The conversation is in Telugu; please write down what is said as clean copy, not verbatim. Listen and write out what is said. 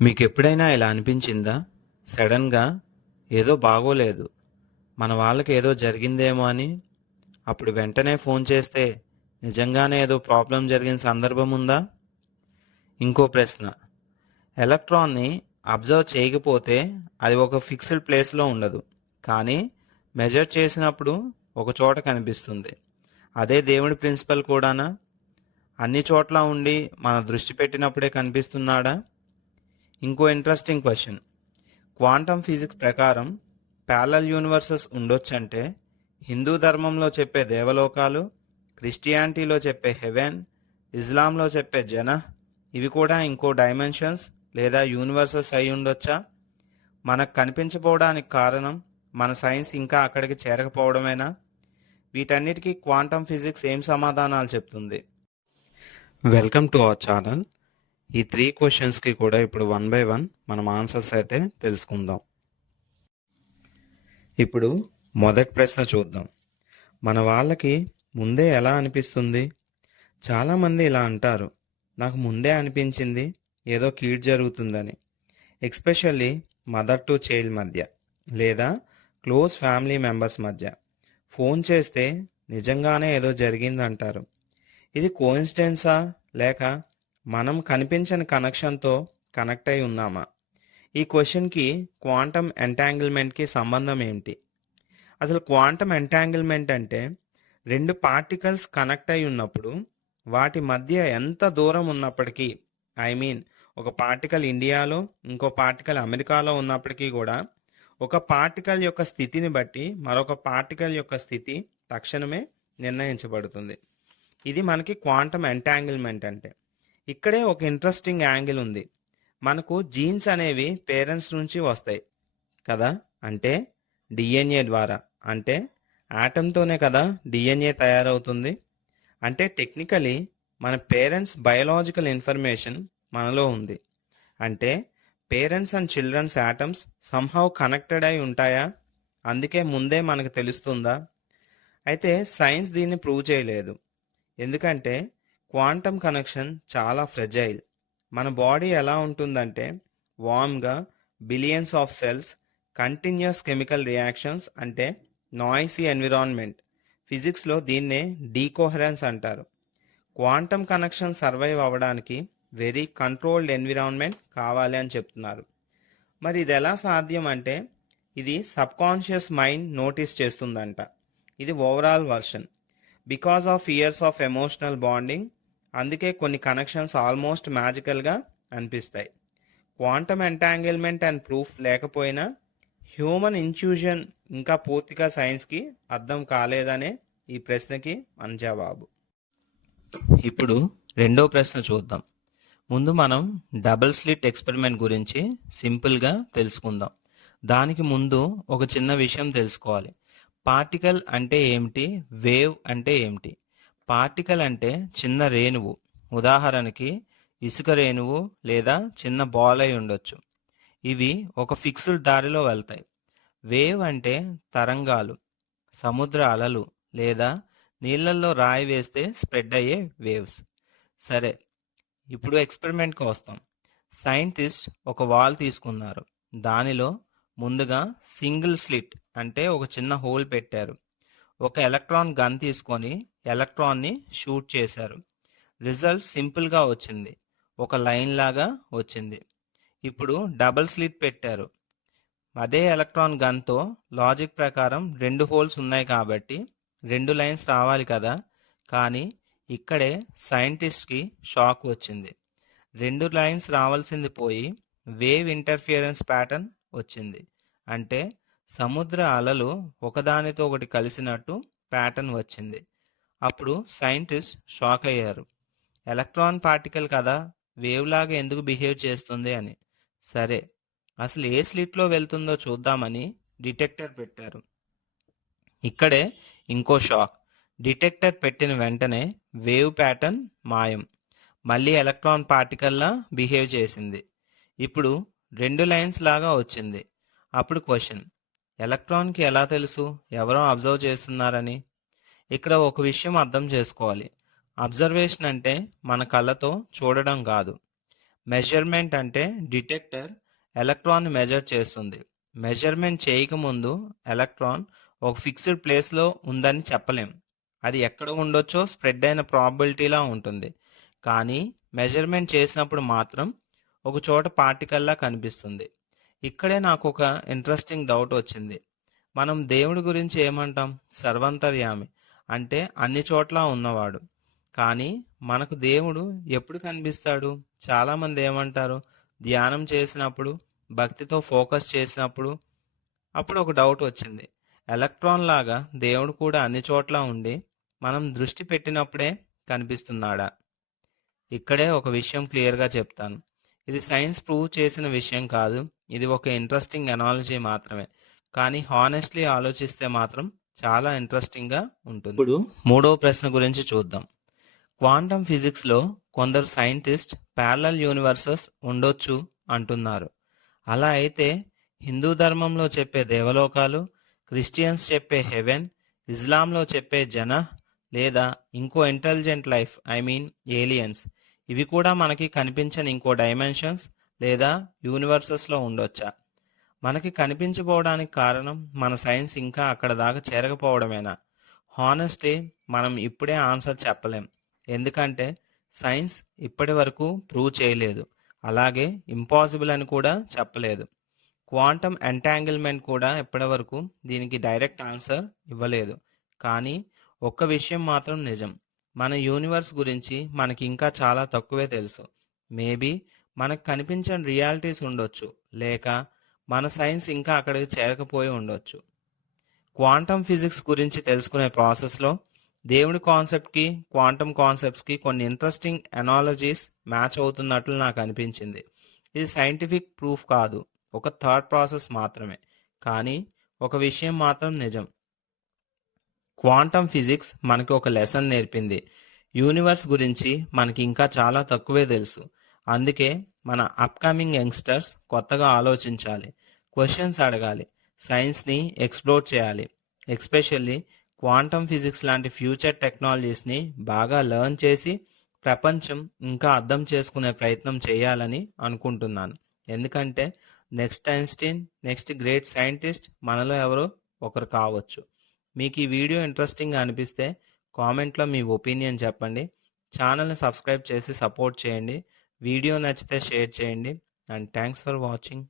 మీకెప్పుడైనా ఇలా అనిపించిందా? సడన్‌గా ఏదో బాగోలేదు, మన వాళ్ళకి ఏదో జరిగిందేమో అని. అప్పుడు వెంటనే ఫోన్ చేస్తే నిజంగానే ఏదో ప్రాబ్లం జరిగిన సందర్భం ఉందా? ఇంకో ప్రశ్న, ఎలక్ట్రాన్‌ని అబ్జర్వ్ చేయకపోతే అది ఒక ఫిక్స్డ్ ప్లేస్‌లో ఉండదు. కానీ మెజర్ చేసినప్పుడు ఒక చోట కనిపిస్తుంది. అదే దేవుడి ప్రిన్సిపల్ కూడానా? అన్ని చోట్ల ఉండి మన దృష్టి పెట్టినప్పుడే కనిపిస్తున్నాడా? ఇంకో ఇంట్రెస్టింగ్ క్వశ్చన్, క్వాంటమ్ ఫిజిక్స్ ప్రకారం ప్యారలల్ యూనివర్సెస్ ఉండొచ్చంటే హిందూ ధర్మంలో చెప్పే దేవలోకాలు, క్రిస్టియానిటీలో చెప్పే హెవెన్, ఇస్లాంలో చెప్పే జనహ్, ఇవి కూడా ఇంకో డైమెన్షన్స్ లేదా యూనివర్సెస్ అయి ఉండొచ్చా? మనకు కనిపించకపోవడానికి కారణం మన సైన్స్ ఇంకా అక్కడికి చేరకపోవడమేనా? వీటన్నిటికీ క్వాంటమ్ ఫిజిక్స్ ఏం సమాధానాలు చెప్తుంది? Welcome to our channel. ఈ 3 క్వశ్చన్స్కి కూడా ఇప్పుడు వన్ బై వన్ మనం ఆన్సర్స్ అయితే తెలుసుకుందాం. ఇప్పుడు మొదటి ప్రశ్న చూద్దాం. మన వాళ్ళకి ముందే ఎలా అనిపిస్తుంది? చాలామంది ఇలా అంటారు, నాకు ముందే అనిపించింది ఏదో కీడు జరుగుతుందని. ఎక్స్పెషల్లీ మదర్ టు చైల్డ్ మధ్య లేదా క్లోజ్ ఫ్యామిలీ మెంబర్స్ మధ్య ఫోన్ చేస్తే నిజంగానే ఏదో జరిగిందంటారు. ఇది కోఇన్సిడెన్సా లేక మనం కనిపించని కనెక్షన్తో కనెక్ట్ అయి ఉన్నామా? ఈ క్వశ్చన్కి క్వాంటమ్ ఎంటాంగిల్మెంట్కి సంబంధం ఏంటి? అసలు క్వాంటమ్ ఎంటాంగిల్మెంట్ అంటే రెండు పార్టికల్స్ కనెక్ట్ అయి ఉన్నప్పుడు వాటి మధ్య ఎంత దూరం ఉన్నప్పటికీ, ఐ మీన్ ఒక పార్టికల్ ఇండియాలో ఇంకో పార్టికల్ అమెరికాలో ఉన్నప్పటికీ కూడా ఒక పార్టికల్ యొక్క స్థితిని బట్టి మరొక పార్టికల్ యొక్క స్థితి తక్షణమే నిర్ణయించబడుతుంది. ఇది మనకి క్వాంటమ్ ఎంటాంగిల్మెంట్ అంటే. ఇక్కడే ఒక ఇంట్రెస్టింగ్ యాంగిల్ ఉంది. మనకు జీన్స్ అనేవి పేరెంట్స్ నుంచి వస్తాయి కదా, అంటే డిఎన్ఏ ద్వారా. అంటే ఆటంతోనే కదా డిఎన్ఏ తయారవుతుంది. అంటే టెక్నికలీ మన పేరెంట్స్ బయోలాజికల్ ఇన్ఫర్మేషన్ మనలో ఉంది. అంటే parents and childrens atoms somehow connected అయి ఉంటాయా? అందుకే ముందే మనకు తెలుస్తుందా? అయితే సైన్స్ దీన్ని ప్రూవ్ చేయలేదు. ఎందుకంటే క్వాంటమ్ కనెక్షన్ చాలా ఫ్రెజైల్. మన బాడీ ఎలా ఉంటుందంటే వార్మ్గా billions of cells, continuous chemical reactions, అంటే నాయిసీ ఎన్విరాన్మెంట్. ఫిజిక్స్లో దీన్నే డీకోహరెన్స్ అంటారు. క్వాంటమ్ కనెక్షన్ సర్వైవ్ అవ్వడానికి వెరీ కంట్రోల్డ్ ఎన్విరాన్మెంట్ కావాలి అని చెప్తున్నారు. మరి ఇది ఎలా సాధ్యం అంటే ఇది సబ్కాన్షియస్ మైండ్ నోటీస్ చేస్తుందంట. ఇది overall version. Because of years of emotional bonding, అందుకే కొన్ని కనెక్షన్స్ ఆల్మోస్ట్ మ్యాజికల్గా అనిపిస్తాయి. క్వాంటమ్ ఎంటాంగిల్మెంట్ అండ్ ప్రూఫ్ లేకపోయినా హ్యూమన్ ఇంట్యూషన్ ఇంకా పూర్తిగా సైన్స్కి అర్థం కాలేదనే ఈ ప్రశ్నకి మన జవాబు. ఇప్పుడు రెండో ప్రశ్న చూద్దాం. ముందు మనం డబుల్ స్లిట్ ఎక్స్పెరిమెంట్ గురించి సింపుల్గా తెలుసుకుందాం. దానికి ముందు ఒక చిన్న విషయం తెలుసుకోవాలి. పార్టికల్ అంటే ఏమిటి, వేవ్ అంటే ఏమిటి? పార్టికల్ అంటే చిన్న రేణువు, ఉదాహరణకి ఇసుక రేణువు లేదా చిన్న బాల్ అయి ఉండొచ్చు. ఇవి ఒక ఫిక్స్డ్ దారిలో వెళ్తాయి. వేవ్ అంటే తరంగాలు, సముద్ర అలలు లేదా నీళ్ళల్లో రాయి వేస్తే స్ప్రెడ్ అయ్యే వేవ్స్. సరే, ఇప్పుడు ఎక్స్పెరిమెంట్కి వస్తాం. సైంటిస్ట్ ఒక వాల్ తీసుకున్నారు. దానిలో ముందుగా సింగిల్ స్లిట్ అంటే ఒక చిన్న హోల్ పెట్టారు. ఒక ఎలక్ట్రాన్ గన్ తీసుకొని ఎలక్ట్రాన్ని షూట్ చేశారు. రిజల్ట్ సింపుల్గా వచ్చింది, ఒక లైన్ లాగా వచ్చింది. ఇప్పుడు డబుల్ స్లిట్ పెట్టారు. అదే ఎలక్ట్రాన్ గన్తో లాజిక్ ప్రకారం రెండు హోల్స్ ఉన్నాయి కాబట్టి రెండు లైన్స్ రావాలి కదా. కానీ ఇక్కడే సైంటిస్ట్కి షాక్ వచ్చింది. రెండు లైన్స్ రావాల్సింది పోయి వేవ్ ఇంటర్ఫియరెన్స్ ప్యాటర్న్ వచ్చింది. అంటే సముద్ర అలలు ఒకదానితో ఒకటి కలిసినట్టు ప్యాటర్న్ వచ్చింది. అప్పుడు సైంటిస్ట్ షాక్ అయ్యారు. ఎలక్ట్రాన్ పార్టికల్ కదా, వేవ్ లాగా ఎందుకు బిహేవ్ చేస్తుంది అని. సరే, అసలు ఏ స్లిట్లో వెళ్తుందో చూద్దామని డిటెక్టర్ పెట్టారు. ఇక్కడే ఇంకో షాక్. డిటెక్టర్ పెట్టిన వెంటనే వేవ్ ప్యాటర్న్ మాయం, మళ్ళీ ఎలక్ట్రాన్ పార్టికల్లా బిహేవ్ చేసింది. ఇప్పుడు రెండు లైన్స్ లాగా వచ్చింది. అప్పుడు క్వశ్చన్, ఎలక్ట్రాన్కి ఎలా తెలుసు ఎవరో అబ్జర్వ్ చేస్తున్నారని? ఇక్కడ ఒక విషయం అర్థం చేసుకోవాలి. అబ్జర్వేషన్ అంటే మన కళ్ళతో చూడడం కాదు. మెజర్మెంట్ అంటే డిటెక్టర్ ఎలక్ట్రాన్ మెజర్ చేస్తుంది. మెజర్మెంట్ చేయకముందు ఎలక్ట్రాన్ ఒక ఫిక్స్డ్ ప్లేస్లో ఉందని చెప్పలేం. అది ఎక్కడ ఉండొచ్చో స్ప్రెడ్ అయిన ప్రాబబిలిటీలా ఉంటుంది. కానీ మెజర్మెంట్ చేసినప్పుడు మాత్రం ఒక చోట పార్టికల్లా కనిపిస్తుంది. ఇక్కడే నాకు ఒక ఇంట్రెస్టింగ్ డౌట్ వచ్చింది. మనం దేవుడి గురించి ఏమంటాం? సర్వంతర్యామి, అంటే అన్ని చోట్ల ఉన్నవాడు. కానీ మనకు దేవుడు ఎప్పుడు కనిపిస్తాడు? చాలామంది ఏమంటారు? ధ్యానం చేసినప్పుడు, భక్తితో ఫోకస్ చేసినప్పుడు. అప్పుడు ఒక డౌట్ వచ్చింది. ఎలక్ట్రాన్ లాగా దేవుడు కూడా అన్ని చోట్ల ఉండి మనం దృష్టి పెట్టినప్పుడే కనిపిస్తున్నాడా? ఇక్కడే ఒక విషయం క్లియర్గా చెప్తాను. ఇది సైన్స్ ప్రూవ్ చేసిన విషయం కాదు. ఇది ఒక ఇంట్రెస్టింగ్ అనాలజీ మాత్రమే. కానీ హానెస్ట్లీ ఆలోచిస్తే మాత్రం చాలా ఇంట్రెస్టింగ్గా ఉంటుంది. ఇప్పుడు మూడవ ప్రశ్న గురించి చూద్దాం. క్వాంటమ్ ఫిజిక్స్లో కొందరు సైంటిస్ట్ ప్యారలల్ యూనివర్సెస్ ఉండొచ్చు అంటున్నారు. అలా అయితే హిందూ ధర్మంలో చెప్పే దేవలోకాలు, క్రిస్టియన్స్ చెప్పే హెవెన్, ఇస్లాంలో చెప్పే జనహ్, లేదా ఇంకో intelligent life, I mean aliens, ఇవి కూడా మనకి కనిపించని ఇంకో డైమెన్షన్స్ లేదా యూనివర్సెస్లో ఉండొచ్చా? మనకి కనిపించకపోవడానికి కారణం మన సైన్స్ ఇంకా అక్కడ దాకా చేరకపోవడమేనా? హానెస్ట్లీ మనం ఇప్పుడే ఆన్సర్ చెప్పలేం. ఎందుకంటే సైన్స్ ఇప్పటి వరకు ప్రూవ్ చేయలేదు. అలాగే ఇంపాసిబుల్ అని కూడా చెప్పలేదు. క్వాంటమ్ ఎంటాంగిల్మెంట్ కూడా ఇప్పటివరకు దీనికి డైరెక్ట్ ఆన్సర్ ఇవ్వలేదు. కానీ ఒక్క విషయం మాత్రం నిజం. మన యూనివర్స్ గురించి మనకి ఇంకా చాలా తక్కువే తెలుసు. మేబీ మనకు కనిపించని రియాలిటీస్ ఉండొచ్చు, లేక మన సైన్స్ ఇంకా అక్కడికి చేరకపోయి ఉండొచ్చు. క్వాంటమ్ ఫిజిక్స్ గురించి తెలుసుకునే ప్రాసెస్లో దేవుడి కాన్సెప్ట్కి, క్వాంటమ్ కాన్సెప్ట్స్కి కొన్ని ఇంట్రెస్టింగ్ ఎనాలజీస్ మ్యాచ్ అవుతున్నట్లు నాకు అనిపించింది. ఇది సైంటిఫిక్ ప్రూఫ్ కాదు, ఒక థాట్ ప్రాసెస్ మాత్రమే. కానీ ఒక విషయం మాత్రం నిజం. క్వాంటమ్ ఫిజిక్స్ మనకి ఒక లెసన్ నేర్పింది. యూనివర్స్ గురించి మనకి ఇంకా చాలా తక్కువే తెలుసు. అందుకే మన అప్కమింగ్ యంగ్స్టర్స్ కొత్తగా ఆలోచించాలి, క్వశ్చన్స్ అడగాలి, సైన్స్ని ఎక్స్ప్లోర్ చేయాలి. ఎస్పెషల్లీ క్వాంటమ్ ఫిజిక్స్ లాంటి ఫ్యూచర్ టెక్నాలజీస్ని బాగా లెర్న్ చేసి ప్రపంచం ఇంకా అర్థం చేసుకునే ప్రయత్నం చేయాలని అనుకుంటున్నాను. ఎందుకంటే next Einstein, next great scientist మనలో ఎవరో ఒకరు కావచ్చు. మీకు ఈ వీడియో ఇంట్రెస్టింగ్గా అనిపిస్తే కామెంట్లో మీ ఒపీనియన్ చెప్పండి. ఛానల్ని సబ్స్క్రైబ్ చేసి సపోర్ట్ చేయండి. వీడియో నచ్చితే షేర్ చేయండి. And thanks for watching.